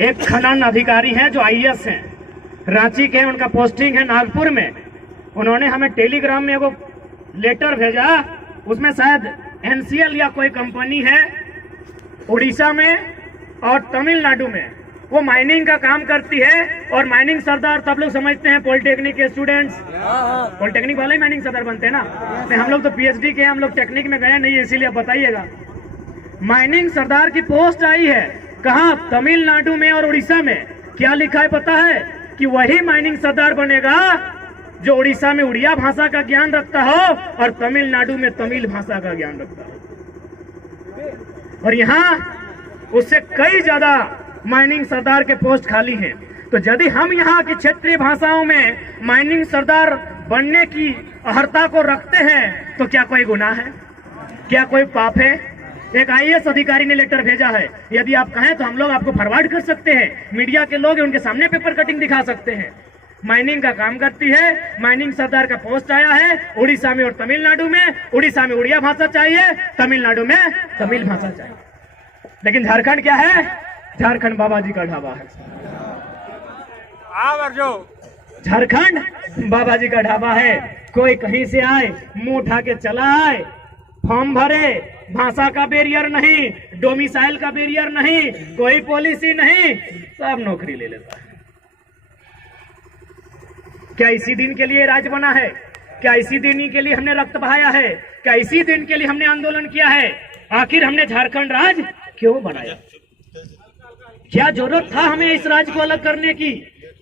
एक खनन अधिकारी हैं जो आईएएस हैं, रांची के, उनका पोस्टिंग है नागपुर में। उन्होंने हमें टेलीग्राम में एगो लेटर भेजा, उसमें शायद एनसीएल या कोई कंपनी है उड़ीसा में और तमिलनाडु में, वो माइनिंग का काम करती है। और माइनिंग सरदार सब लोग समझते हैं पॉलिटेक्निक के स्टूडेंट्स, पॉलिटेक्निक वाले ही माइनिंग सरदार बनते हैं ना। नहीं, हम लोग तो पीएचडी के हैं, हम लोग टेक्निक में गए नहीं, इसीलिए बताइएगा। माइनिंग सरदार की पोस्ट आई है, कहाँ? तमिलनाडु में और उड़ीसा में। क्या लिखा है पता है? कि वही माइनिंग सरदार बनेगा जो उड़ीसा में उड़िया भाषा का ज्ञान रखता हो और तमिलनाडु में तमिल भाषा का ज्ञान रखता हो। और यहाँ उससे कई ज्यादा माइनिंग सरदार के पोस्ट खाली हैं। तो यदि हम यहाँ की क्षेत्रीय भाषाओं में माइनिंग सरदार बनने की अर्हता को रखते हैं तो क्या कोई गुनाह है? क्या कोई पाप है? एक आईएएस अधिकारी ने लेटर भेजा है, यदि आप कहें तो हम लोग आपको फॉरवर्ड कर सकते हैं। मीडिया के लोग उनके सामने पेपर कटिंग दिखा सकते हैं। माइनिंग का काम करती है, माइनिंग सरदार का पोस्ट आया है उड़ीसा में और तमिलनाडु में। उड़ीसा में उड़िया भाषा चाहिए, तमिलनाडु में तमिल भाषा चाहिए। लेकिन झारखंड क्या है? झारखंड बाबा जी का ढाबा है। झारखंड बाबा जी का ढाबा है। कोई कहीं से आए, मुंह उठा के चला आए, फॉर्म भरे, भाषा का बैरियर नहीं, डोमिसाइल का बैरियर नहीं, कोई पॉलिसी नहीं, सब नौकरी ले लेता है। क्या इसी दिन के लिए राज बना है? क्या इसी दिन के लिए हमने रक्त बहाया है? क्या इसी दिन के लिए हमने आंदोलन किया है? आखिर हमने झारखंड राज क्यों बनाया? क्या जरूरत था हमें इस राज्य को अलग करने की?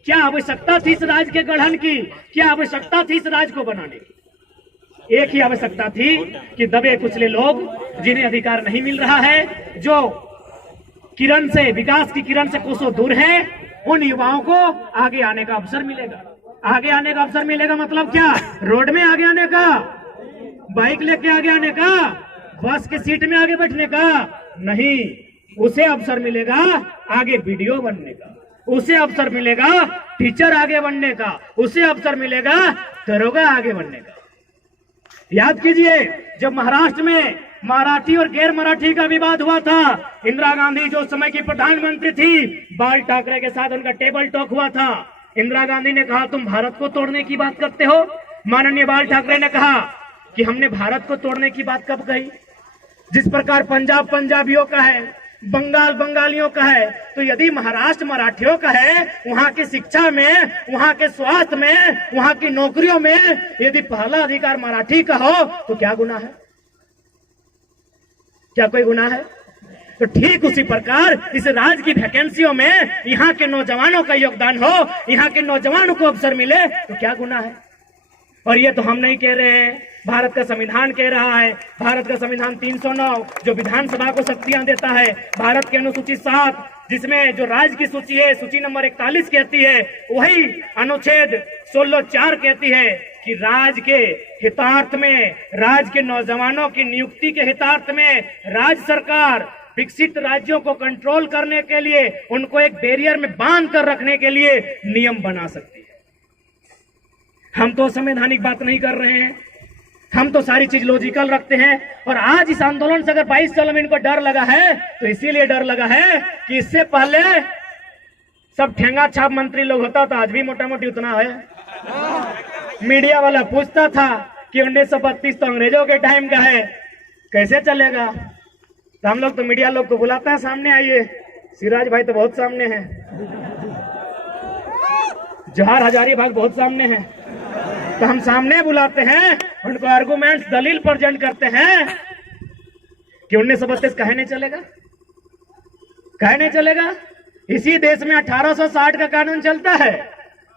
क्या आवश्यकता थी इस राज्य के गठन की? क्या आवश्यकता थी इस राज्य को बनाने की? एक ही आवश्यकता थी कि दबे कुचले लोग, जिन्हें अधिकार नहीं मिल रहा है, जो किरण से, विकास की किरण से कोसों दूर है, उन युवाओं को आगे आने का अवसर मिलेगा। आगे आने का अवसर मिलेगा मतलब क्या? रोड में आगे आने का, बाइक लेके आगे आने का, बस की सीट में आगे बैठने का नहीं। उसे अवसर मिलेगा आगे वीडियो बनने का, उसे अवसर मिलेगा टीचर आगे बनने का, उसे अवसर मिलेगा दरोगा आगे बनने का। याद कीजिए, जब महाराष्ट्र में मराठी और गैर मराठी का विवाद हुआ था, इंदिरा गांधी जो समय की प्रधानमंत्री थी, बाल ठाकरे के साथ उनका टेबल टॉक हुआ था। इंदिरा गांधी ने कहा, तुम भारत को तोड़ने की बात करते हो। माननीय बाल ठाकरे ने कहा कि हमने भारत को तोड़ने की बात कब कही? जिस प्रकार पंजाब पंजाबियों का है, बंगाल बंगालियों का है, तो यदि महाराष्ट्र मराठियों का है, वहां की शिक्षा में, वहां के स्वास्थ्य में, वहां की नौकरियों में यदि पहला अधिकार मराठी का हो तो क्या गुनाह है? क्या कोई गुनाह है? तो ठीक उसी प्रकार इस राज्य की वैकेंसियों में यहाँ के नौजवानों का योगदान हो, यहाँ के नौजवानों को अवसर मिले तो क्या गुनाह है? और ये तो हम नहीं कह रहे हैं, भारत का संविधान कह रहा है। भारत का संविधान 309 जो विधानसभा को शक्तियां देता है, भारत की अनुसूची 7 जिसमें जो राज्य की सूची है, सूची नंबर 41 कहती है, वही अनुच्छेद 16(4) कहती है कि राज्य के हितार्थ में, राज्य के नौजवानों की नियुक्ति के हितार्थ में राज्य सरकार विकसित राज्यों को कंट्रोल करने के लिए, उनको एक बैरियर में बांध कर रखने के लिए नियम बना सकती है। हम तो संवैधानिक बात नहीं कर रहे हैं, हम तो सारी चीज लॉजिकल रखते हैं। और आज इस आंदोलन से अगर 22 साल में इनको डर लगा है तो इसीलिए डर लगा है कि इससे पहले सब ठेंगा छाप मंत्री लोग होता था, आज भी मोटा मोटी उतना है। मीडिया वाला पूछता था कि 1932 तो अंग्रेजों के टाइम का है, कैसे चलेगा? तो हम लोग तो मीडिया लोग को बुलाते हैं, सामने आइए। सिराज भाई तो बहुत सामने हैं, जवाहर हजारीबाग बहुत सामने हैं, तो हम सामने बुलाते हैं, उनको आर्गुमेंट्स, दलील प्रेजेंट करते हैं कि 1932 कहे नहीं चलेगा, कहे नहीं चलेगा। इसी देश में 1860 का कानून चलता है,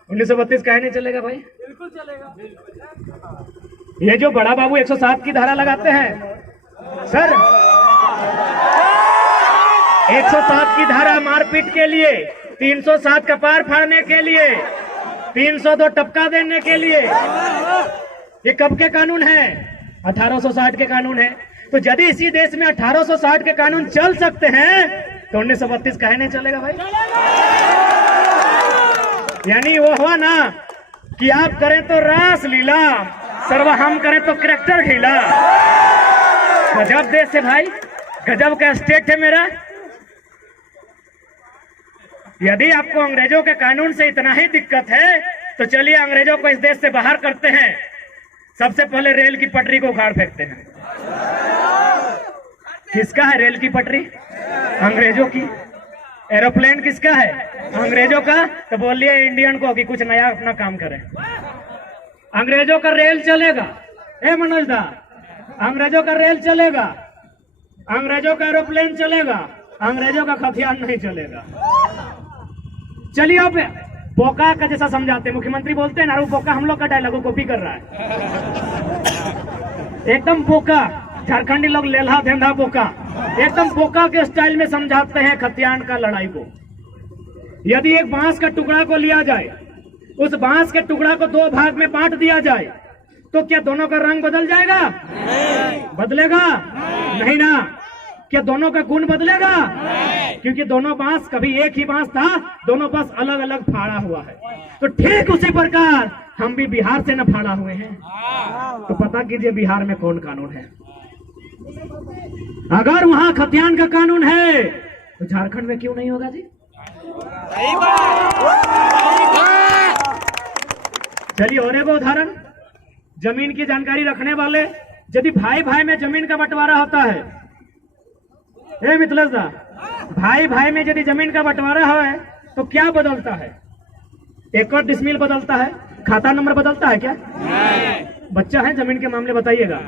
1932 कहे नहीं चलेगा भाई? बिल्कुल चलेगा। ये जो बड़ा बाबू 107 की धारा लगाते हैं सर, 107 की धारा मारपीट के लिए, 307 का पार फाड़ने के लिए, 302 टपका देने के लिए, ये कब के कानून है? 1860 के कानून है। तो यदि इसी देश में 1860 के कानून चल सकते हैं तो 1932 कहे नहीं चलेगा भाई? यानी वो हुआ ना कि आप करें तो रास लीला, सर्वा हम करें तो कैरेक्टर ढीला। गजब देश है भाई, गजब का स्टेट है मेरा। यदि आपको अंग्रेजों के कानून से इतना ही दिक्कत है तो चलिए अंग्रेजों को इस देश से बाहर करते हैं। सबसे पहले रेल की पटरी को उखाड़ फेंकते हैं। किसका है रेल की पटरी? अंग्रेजों की। एरोप्लेन किसका है? अंग्रेजों का। तो बोलिए इंडियन को कि कुछ नया अपना काम करें। अंग्रेजों का रेल चलेगा, ए मनोज दा, अंग्रेजों का रेल चलेगा, अंग्रेजों का एरोप्लेन चलेगा, अंग्रेजों का हथियार नहीं चलेगा। चलिए आप बोका का जैसा समझाते, मुख्यमंत्री बोलते हैं ना, वो बोका हम लोग का डायलॉग कॉपी कर रहा है। एकदम बोका, झारखंडी लोग लेल्हा धेंधा बोका, एकदम बोका के स्टाइल में समझाते हैं खतियान का लड़ाई को। यदि एक बांस का टुकड़ा को लिया जाए, उस बांस के टुकड़ा को दो भाग में बांट दिया जाए, तो क्या दोनों का रंग बदल जाएगा? बदलेगा नहीं ना। क्या दोनों का गुण बदलेगा? क्योंकि दोनों बांस कभी एक ही बांस था, दोनों बांस अलग अलग फाड़ा हुआ है। तो ठीक उसी प्रकार हम भी बिहार से न फाड़ा हुए हैं। तो पता कीजिए बिहार में कौन कानून है। अगर वहां खतियान का कानून है तो झारखंड में क्यों नहीं होगा जी? चलिए और एक उदाहरण, जमीन की जानकारी रखने वाले, यदि भाई भाई में जमीन का बंटवारा होता है, मिथिलेश दा, भाई भाई में यदि जमीन का बंटवारा है तो क्या बदलता है? एकड़ डिसमिल बदलता है, खाता नंबर बदलता है क्या? बच्चा है जमीन के मामले बताइएगा।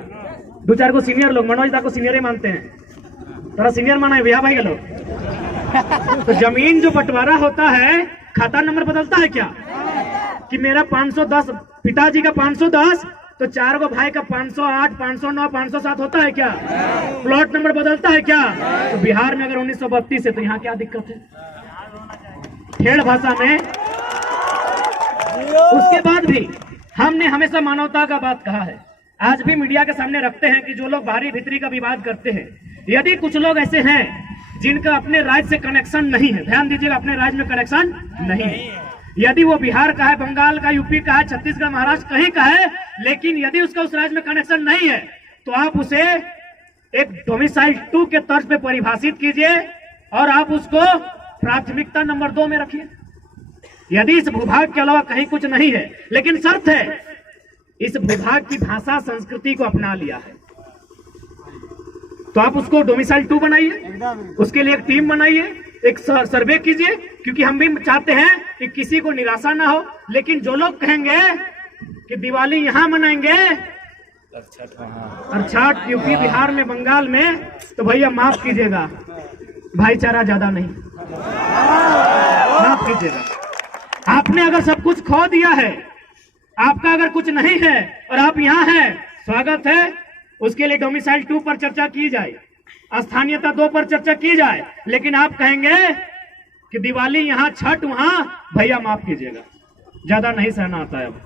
दो चार को सीनियर लोग, मनोज दा को सीनियर ही मानते हैं, थोड़ा सीनियर माना है भैया भाई के लोग। तो जमीन जो बंटवारा होता है, खाता नंबर बदलता है क्या? कि मेरा 510, पिताजी का 510, तो चार को भाई का 508, 509, 507 होता है क्या? प्लॉट नंबर बदलता है क्या? तो बिहार में अगर 1932 है तो यहाँ क्या दिक्कत है? ठेठ भाषा में। उसके बाद भी हमने हमेशा मानवता का बात कहा है, आज भी मीडिया के सामने रखते हैं कि जो लोग बाहरी भीतरी का विवाद करते हैं, यदि कुछ लोग ऐसे हैं जिनका अपने राज्य से कनेक्शन नहीं है, ध्यान दीजिएगा, अपने राज्य में कनेक्शन नहीं है, यदि वो बिहार का है, बंगाल का, यूपी का है, छत्तीसगढ़, महाराष्ट्र कहीं का है, लेकिन यदि उसका उस राज्य में कनेक्शन नहीं है तो आप उसे एक डोमिसाइल 2 के तर्ज पे परिभाषित कीजिए और आप उसको प्राथमिकता नंबर 2 में रखिए। यदि इस भूभाग के अलावा कहीं कुछ नहीं है, लेकिन शर्त है इस भूभाग की भाषा संस्कृति को अपना लिया है, तो आप उसको डोमिसाइल 2 बनाइए, उसके लिए एक टीम बनाइए, एक सर्वे कीजिए, क्योंकि हम भी चाहते हैं कि किसी को निराशा ना हो। लेकिन जो लोग कहेंगे कि दिवाली यहां मनाएंगे और छठ यूपी, बिहार में, बंगाल में, तो भैया माफ कीजिएगा, भाईचारा ज्यादा नहीं, माफ कीजिएगा। आपने अगर सब कुछ खो दिया है, आपका अगर कुछ नहीं है और आप यहाँ हैं, स्वागत है, उसके लिए डोमिसाइल 2 पर चर्चा की जाए, स्थानीयता 2 पर चर्चा की जाए। लेकिन आप कहेंगे कि दिवाली यहाँ, छठ वहां, भैया माफ कीजिएगा, ज्यादा नहीं सहना आता है अब।